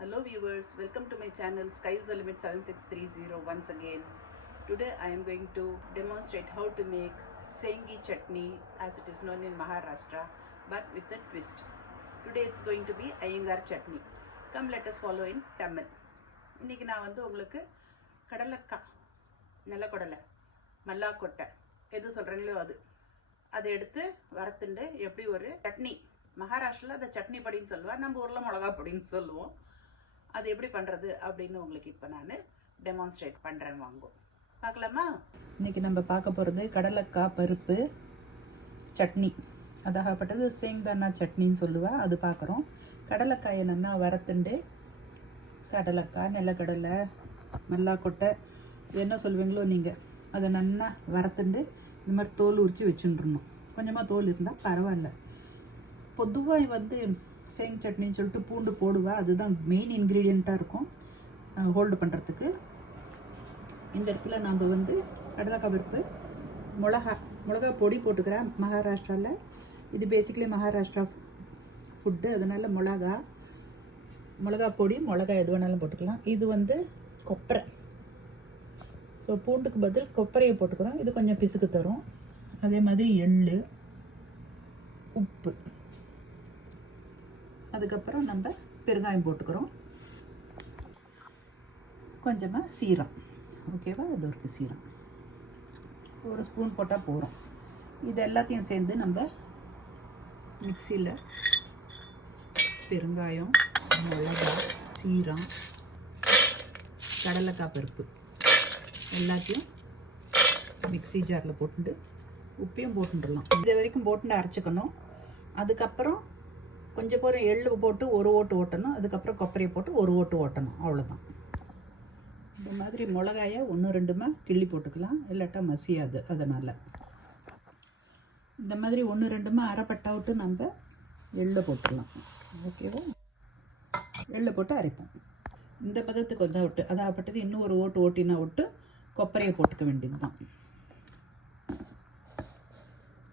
Hello viewers, welcome to my channel Sky is the Limit 7630 once again. Today I am going to demonstrate how to make Sengi chutney as it is known in Maharashtra but with a twist. Today it's going to be Iyengar chutney. Come let us follow in Tamil. இன்னைக்கு நான் வந்து உங்களுக்கு கடலைக்காய், நிலக்கடலை, மல்லாக்கொட்டை எது சொல்கிறீங்களோ அதை எடுத்து வறுத்துண்டு எப்படி ஒரு சட்னி, மகாராஷ்டிராவில் அதை சட்னி பொடின்னு சொல்லுவேன், நம்ம ஊரில் மிளகா பொடின்னு சொல்லுவோம். அது எப்படி பண்ணுறது அப்படின்னு உங்களுக்கு இப்போ நான் டெமான்ஸ்ட்ரேட் பண்ணுறேன், வாங்கும் பார்க்கலாமா. இன்றைக்கி நம்ம பார்க்க போகிறது கடலைக்காய் பருப்பு சட்னி, அதாகப்பட்டது சேங்தானா சட்னின்னு சொல்லுவேன், அது பார்க்குறோம். கடலைக்காயை நல்லா வறுத்துண்டு, கடலைக்காய், நிலக்கடலை, மல்லாக்கொட்டை என்ன சொல்லுவீங்களோ நீங்கள், அதை நல்லா வறுத்துண்டு இந்த மாதிரி தோல் உரித்து வச்சுட்டுருணும். கொஞ்சமாக தோல் இருந்தால் பரவாயில்ல. பொதுவாக வந்து சேங் சட்னின்னு சொல்லிட்டு பூண்டு போடுவா, அதுதான் மெயின் இன்க்ரீடியண்ட்டாக இருக்கும் ஹோல்டு பண்ணுறதுக்கு. இந்த இடத்துல நம்ம வந்து கடலைக்காய் பருப்பு, மிளகா பொடி போட்டுக்கிறேன் மகாராஷ்டிராவில். இது பேசிக்கலி மகாராஷ்டிரா ஃபுட்டு, அதனால் மிளகா பொடி, மிளகா எது வேணாலும் போட்டுக்கலாம். இது வந்து கொப்பரை, ஸோ பூண்டுக்கு பதில் கொப்பரையை போட்டுக்கிறோம், இது கொஞ்சம் பிசுக்கு தரும். அதே மாதிரி எள், உப்பு, அதுக்கப்புறம் நம்ம பெருங்காயம் போட்டுக்கிறோம், கொஞ்சமாக சீரம். ஓகேவா, இது ஒரு சீரம் ஒரு ஸ்பூன் போட்டால் போகிறோம். இது எல்லாத்தையும் சேர்ந்து நம்ம மிக்சியில் பெருங்காயம், மிளகா, சீரம், கடலைக்காய் பருப்பு எல்லாத்தையும் மிக்சி ஜாரில் போட்டுட்டு உப்பையும் போட்டுடலாம். இது வரைக்கும் போட்டு அரைச்சிக்கணும். அதுக்கப்புறம் கொஞ்சம் போகிற எள்ளு போட்டு ஒரு ஓட்டு ஓட்டணும், அதுக்கப்புறம் கொப்பரையை போட்டு ஒரு ஓட்டு ஓட்டணும், அவ்வளோதான். இந்த மாதிரி மிளகாயை 1-2 கிள்ளி போட்டுக்கலாம், இல்லாட்டா மசியாது. அதனால் இந்த மாதிரி 1-2 அரைப்பட்டா விட்டு நம்ம எள்ளை போட்டுக்கலாம். ஓகேவா, எள்ளை போட்டு அரைப்போம். இந்த பதத்துக்கு வந்தால் விட்டு அதாகப்பட்டது இன்னும் ஒரு ஓட்டு ஓட்டினா விட்டு கொப்பரையை போட்டுக்க வேண்டியது தான்.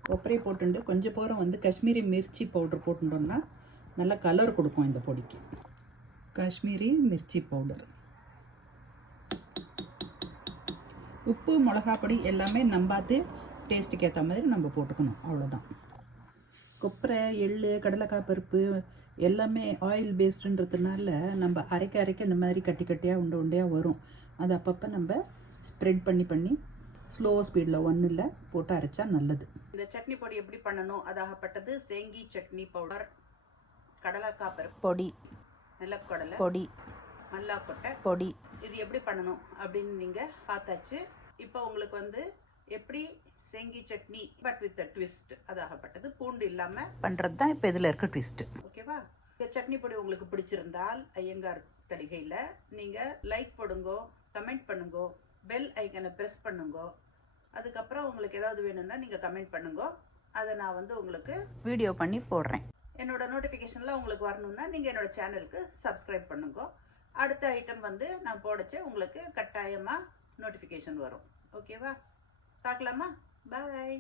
கொப்பரையை போட்டுண்டு கொஞ்சம் போகிற வந்து காஷ்மீரி மிர்ச்சி பவுடர் போட்டுட்டோம்னா நல்லா கலர் கொடுக்கும் இந்த பொடிக்கு. காஷ்மீரி மிர்ச்சி பவுடர், உப்பு, மிளகா பொடி எல்லாமே நம்பாத்து டேஸ்ட்டுக்கு ஏற்ற மாதிரி நம்ம போட்டுக்கணும், அவ்வளோதான். கொப்பரை, எள், கடலைக்காய் பருப்பு எல்லாமே ஆயில் பேஸ்டுன்றதுனால நம்ம அரைக்க இந்த மாதிரி கட்டி கட்டியாக உண்டையாக வரும். அது அப்பப்போ நம்ம ஸ்ப்ரெட் பண்ணி ஸ்லோ ஸ்பீடில் ஒன்றில் போட்டு அரைச்சா நல்லது. இந்த சட்னி பொடி எப்படி பண்ணணும், அதாகப்பட்டது சேங்கி சட்னி பவுடர், கடலைக்காய் பருப்பு பொடி, நிலக்கடலை பொடி, மல்லாக்கொட்டை பொடி, இது எப்படி பண்ணணும் அப்படின்னு நீங்கள் பார்த்தாச்சு. இப்போ உங்களுக்கு வந்து எப்படி சேங்கி சட்னி பட் வித் ட்விஸ்ட், அதாகப்பட்டது பூண்டு இல்லாமல் பண்ணுறது தான் இப்போ இதில் இருக்க ட்விஸ்ட்டு. ஓகேவா, இந்த சட்னி பொடி உங்களுக்கு பிடிச்சிருந்தால் ஐயங்கார் தளிகையில் நீங்கள் லைக் போடுங்கோ, கமெண்ட் பண்ணுங்கோ, பெல் ஐக்கனை ப்ரெஸ் பண்ணுங்கோ. அதுக்கப்புறம் உங்களுக்கு ஏதாவது வேணும்னா நீங்கள் கமெண்ட் பண்ணுங்கோ, அதை நான் வந்து உங்களுக்கு வீடியோ பண்ணி போடுறேன். என்னோட நோட்டிஃபிகேஷனில் உங்களுக்கு வரணும்னா நீங்கள் என்னோட சேனலுக்கு சப்ஸ்கிரைப் பண்ணுங்கோ. அடுத்த ஐட்டம் வந்து நான் போடச்சே உங்களுக்கு கட்டாயமாக நோட்டிஃபிகேஷன் வரும். ஓகேவா, பார்க்கலாமா, பாய்.